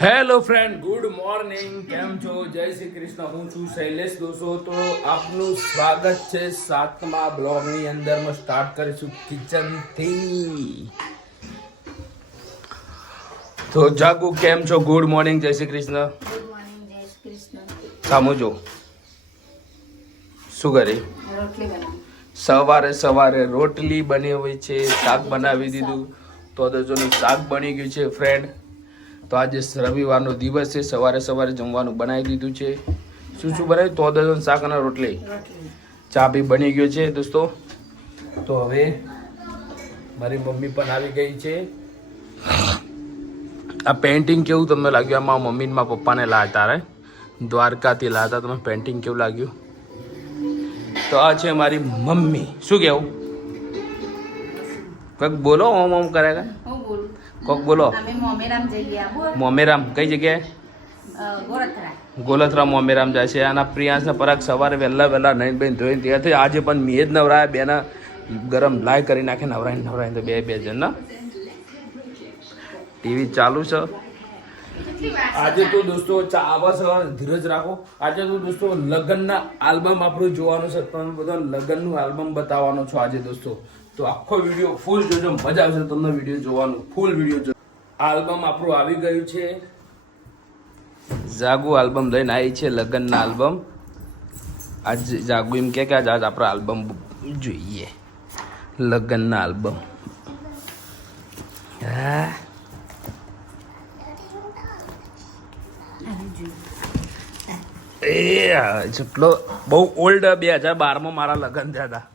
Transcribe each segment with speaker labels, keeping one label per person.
Speaker 1: Hello friend good morning કેમ છો? જય શ્રી કૃષ્ણ. હું છું શૈલેષ દોસ્તો તો આપનું સ્વાગત છે સાતમા બ્લોગની અંદરમાં સ્ટાર્ટ કરીશું કિચનથી. તો જાગુ કેમ છો? ગુડ મોર્નિંગ જય શ્રી કૃષ્ણ.
Speaker 2: ગુડ મોર્નિંગ જય શ્રી કૃષ્ણ.
Speaker 1: સામુ જો. શું કરી?
Speaker 2: રોટલી બનાવી.
Speaker 1: સવારે સવારે રોટલી બની હોય છે શાક બનાવી દીધું. તો દજોનું શાક બની ગયું છે ફ્રેન્ડ તો આજે રવિવારનો દિવસ છે, સવારે સવારે જમવાનું બનાવી દીધું છે. શું શું બનાવ્યું? તો દર્જન શાક અને રોટલી. ચા બી બની ગયો છે, દોસ્તો. તો હવે મારી મમ્મી પણ આવી ગઈ છે. આ પેન્ટિંગ કેવું તમને લાગ્યું? આ મારા મમ્મી મારા પપ્પાને લાવતા રે દ્વારકાથી લાવતા. તમે પેન્ટિંગ કેવું લાગ્યું? તો આ છે મારી મમ્મી. શું કેવું? કંઈક બોલો, ઓમ ઓમ કરે કે?
Speaker 2: હું બોલું.
Speaker 1: કોક બોલો.
Speaker 2: અમે મોમેરામ જઈએ
Speaker 1: મોમેરામ કઈ જગ્યાએ? ગોલથરા મોમેરામ જાય છે. અને પ્રિયાંશને પરાગ સવારે વહેલા વહેલા નહીં બેન ધોઈને ત્યાંથી આજે પણ મેં જ નવરાયા. બેના ગરમ લાય કરી નાખે. નવરાય નવરાય તો બે બે જણ ટીવી ચાલુ છે? આજે તો દોસ્તો ચા આવા સવાર ધીરજ રાખો. આજે તો દોસ્તો લગ્નના આલ્બમ આપણું જોવાનું છે. તમે બધા લગ્નનું આલ્બમ બતાવવાનો છો આજે દોસ્તો. તો આખો વીડિયો ફૂલ જોજો, મજા આવશે તમને વીડિયો જોવાનું. ફૂલ વીડિયો જો. આલ્બમ આપણું આવી ગયું છે. જાગુ આલ્બમ લઈને આવી છે, લગ્નના આલ્બમ આજ જાગુ એમ કે આજ આજ આપણે આલ્બમ જોઈએ. લગ્નના આલ્બમ હા. એ જેટલો બહુ ઓલ્ડ બે હજાર બારમાં મારા લગ્ન થયા હતા.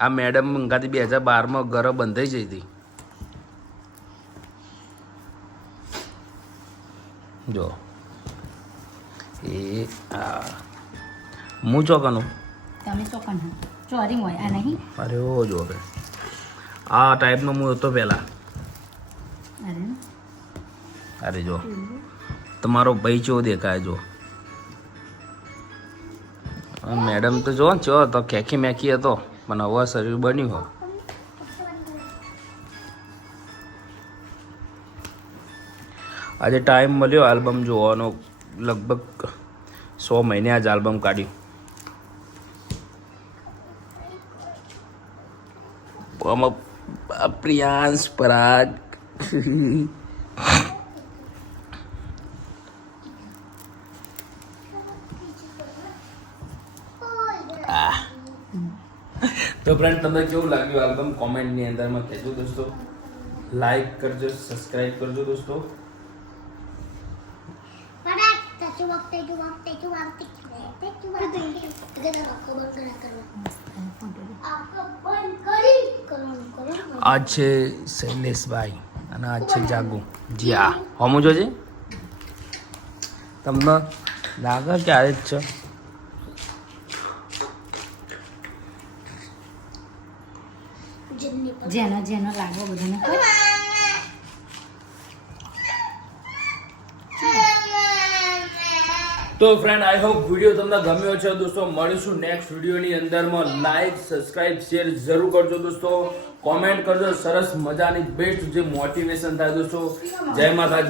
Speaker 1: આ મેડમ મંગાતી બે હજાર બારમાં ઘર બંધાઈ જઈ હતી. જો. એ આ. હું ચોકાનું?
Speaker 2: તમે ચોકન. ચોરી હોય આ નહીં?
Speaker 1: અરે ઓ જો હવે. આ ટાઈપનો હું હતો પહેલાં.
Speaker 2: અરે.
Speaker 1: અરે જો. તમારો ભાઈ ચો દેખાય જો. મેડમ તો જો ચો તો ખેખી મેખી હતો. પણ હવે શરીર બન્યું હોય. આજે ટાઈમ મળ્યો આલ્બમ જોવાનો. લગભગ સો મહિને આજ આલ્બમ કાઢ્યું. આમાં પ્રિયાંશ પરાગ. તો ફ્રેન્ડ તમને કેવું લાગ્યું આલ્બમ કોમેન્ટની અંદરમાં કહેજો દોસ્તો. લાઈક કરજો સબસ્ક્રાઇબ કરજો દોસ્તો. આ છે શૈલેષભાઈ અને આ છે જાગુ જી હા હોમું જોજે તમને લાગે કે આ જ છે
Speaker 2: જેનો જેનો લાગો બધાને
Speaker 1: તો ફ્રેન્ડ આઈ હોપ વીડિયો તમને ગમ્યો છે દોસ્તો મળીશું નેક્સ્ટ વિડીયોની અંદરમાં. લાઈક સબસ્ક્રાઇબ શેર જરૂર કરજો દોસ્તો. કોમેન્ટ કરજો. સરસ મજાની બેસ્ટ જે મોટિવેશન થાય દોસ્તો. જય માતાજી.